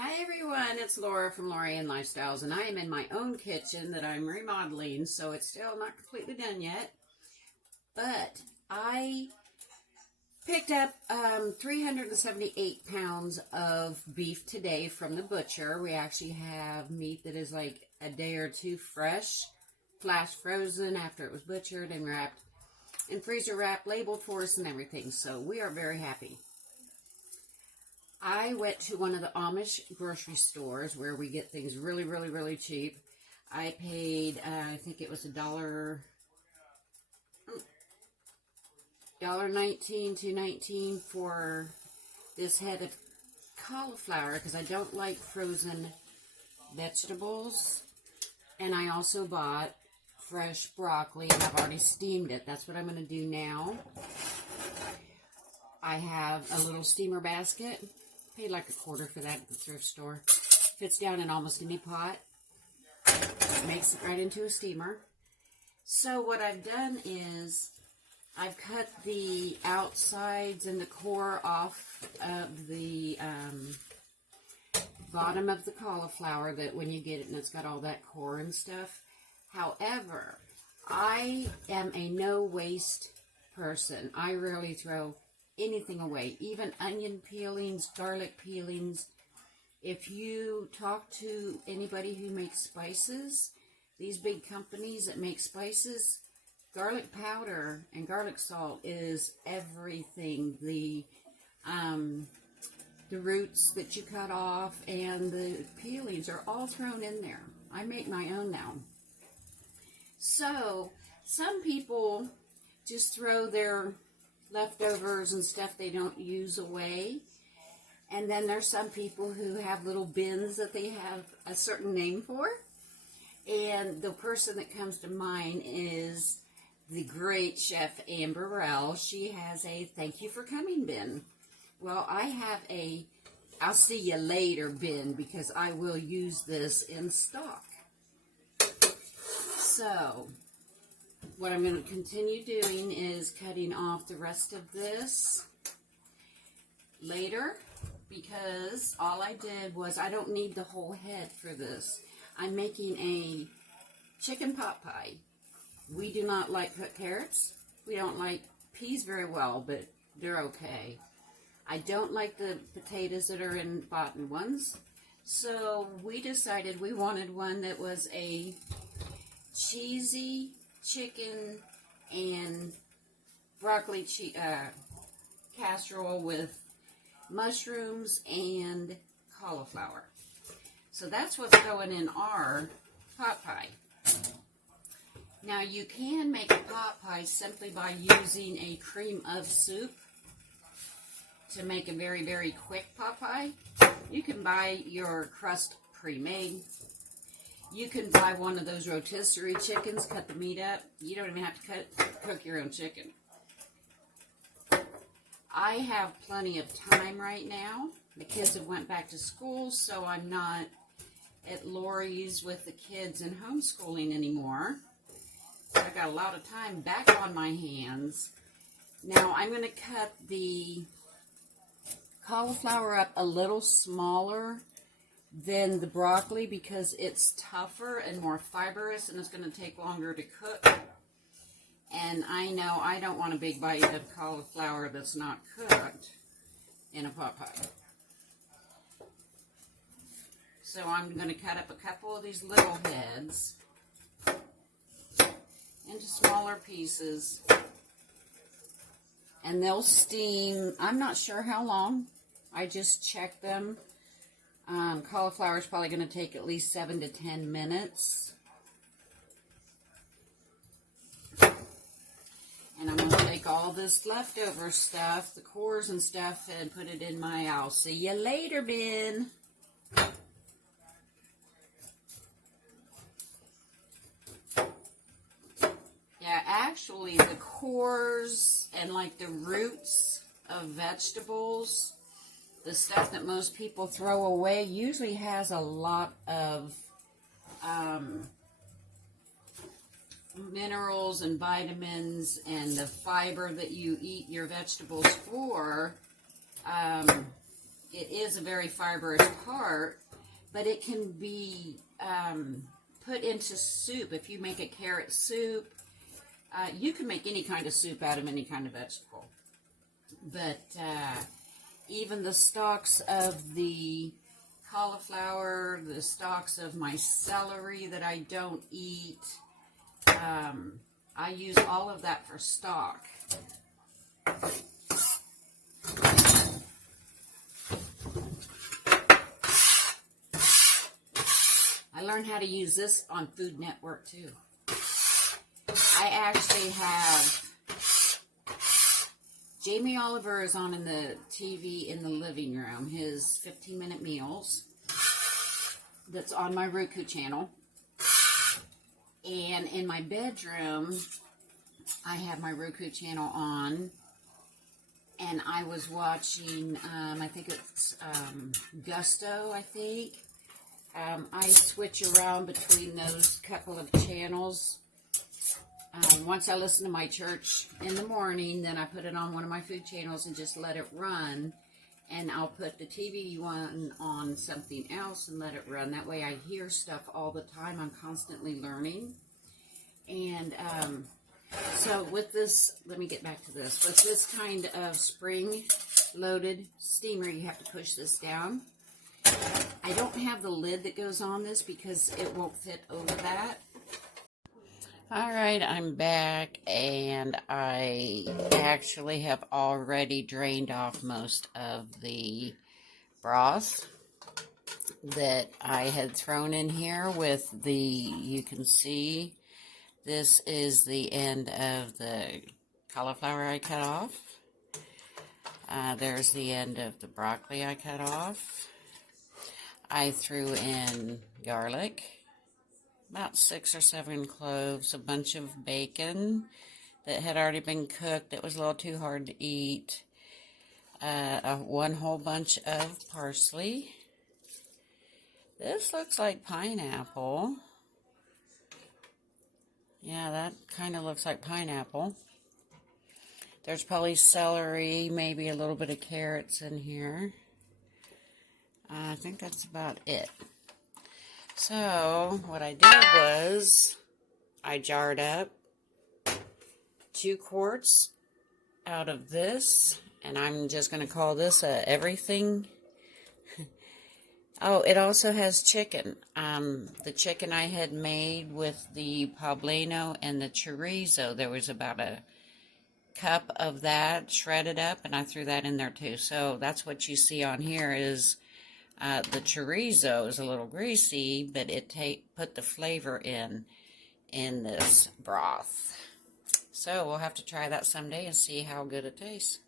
Hi everyone, it's Laura from Laura Lifestyles, and I am in my own kitchen that I'm remodeling, so it's still not completely done yet. But I picked up 378 pounds of beef today from the butcher. We actually have meat that is like a day or two fresh, flash frozen after it was butchered and wrapped, and freezer wrapped, labeled for us and everything, so we are very happy. I went to one of the Amish grocery stores where we get things really, really, really cheap. I paid, I think it was $1.19 to $2.19 for this head of cauliflower because I don't like frozen vegetables. And I also bought fresh broccoli, and I've already steamed it. That's what I'm going to do now. I have a little steamer basket. Paid like $1 for that at the thrift store. Fits down in almost any pot. Makes it right into a steamer. So what I've done is I've cut the outsides and the core off of the bottom of the cauliflower, that when you get it and it's got all that core and stuff. However, I am a no waste person. I rarely throw anything away, even onion peelings, garlic peelings. If you talk to anybody who makes spices, these big companies that make spices, garlic powder and garlic salt is everything. The roots that you cut off and the peelings are all thrown in there. I make my own now. So some people just throw their leftovers and stuff they don't use away. And then there's some people who have little bins that they have a certain name for. And the person that comes to mind is the great chef Amber Rell. She has a thank you for coming bin. Well, I have a I'll see you later bin because I will use this in stock. So what I'm going to continue doing is cutting off the rest of this later, because all I did was, I don't need the whole head for this. I'm making a chicken pot pie. We do not like cooked carrots. We don't like peas very well, but they're okay. I don't like the potatoes that are in bottom ones. So we decided we wanted one that was a cheesy chicken and broccoli casserole with mushrooms and cauliflower. So that's what's going in our pot pie. Now you can make a pot pie simply by using a cream of soup to make a very, very quick pot pie. You can buy your crust pre-made. You can buy one of those rotisserie chickens, cut the meat up. You don't even have to cook your own chicken. I have plenty of time right now. The kids have went back to school, so I'm not at Lori's with the kids and homeschooling anymore. I've got a lot of time back on my hands. Now I'm going to cut the cauliflower up a little smaller than the broccoli because it's tougher and more fibrous and it's going to take longer to cook. And I know I don't want a big bite of cauliflower that's not cooked in a pot pie. So I'm going to cut up a couple of these little heads into smaller pieces. And they'll steam, I'm not sure how long. I just checked them. Cauliflower is probably going to take at least 7 to 10 minutes. And I'm going to take all this leftover stuff, the cores and stuff, and put it in my I'll see you later bin. Yeah, actually the cores and like the roots of vegetables, the stuff that most people throw away, usually has a lot of minerals and vitamins, and the fiber that you eat your vegetables for it is a very fibrous part, but it can be put into soup. If you make a carrot soup, you can make any kind of soup out of any kind of vegetable. But even the stalks of the cauliflower, the stalks of my celery that I don't eat, I use all of that for stock. I learned how to use this on Food Network too. I actually have Jamie Oliver is on in the TV in the living room, his 15-minute meals. That's on my Roku channel. And in my bedroom, I have my Roku channel on. And I was watching, I think it's Gusto, I think. I switch around between those couple of channels. Once I listen to my church in the morning, then I put it on one of my food channels and just let it run. And I'll put the TV one on something else and let it run. That way I hear stuff all the time. I'm constantly learning. And so with this, let me get back to this. With this kind of spring-loaded steamer, you have to push this down. I don't have the lid that goes on this because it won't fit over that. Alright, I'm back, and I actually have already drained off most of the broth that I had thrown in here with the, you can see, this is the end of the cauliflower I cut off. There's the end of the broccoli I cut off. I threw in garlic, about 6 or 7 cloves, a bunch of bacon that had already been cooked that was a little too hard to eat, one whole bunch of parsley. This looks like pineapple. Yeah, that kind of looks like pineapple. There's probably celery, maybe a little bit of carrots in here. I think that's about it. So, what I did was, I jarred up 2 quarts out of this, and I'm just going to call this a everything. Oh, it also has chicken. The chicken I had made with the poblano and the chorizo, there was about a cup of that shredded up, and I threw that in there too. So, that's what you see on here is the chorizo is a little greasy, but it put the flavor in this broth. So we'll have to try that someday and see how good it tastes.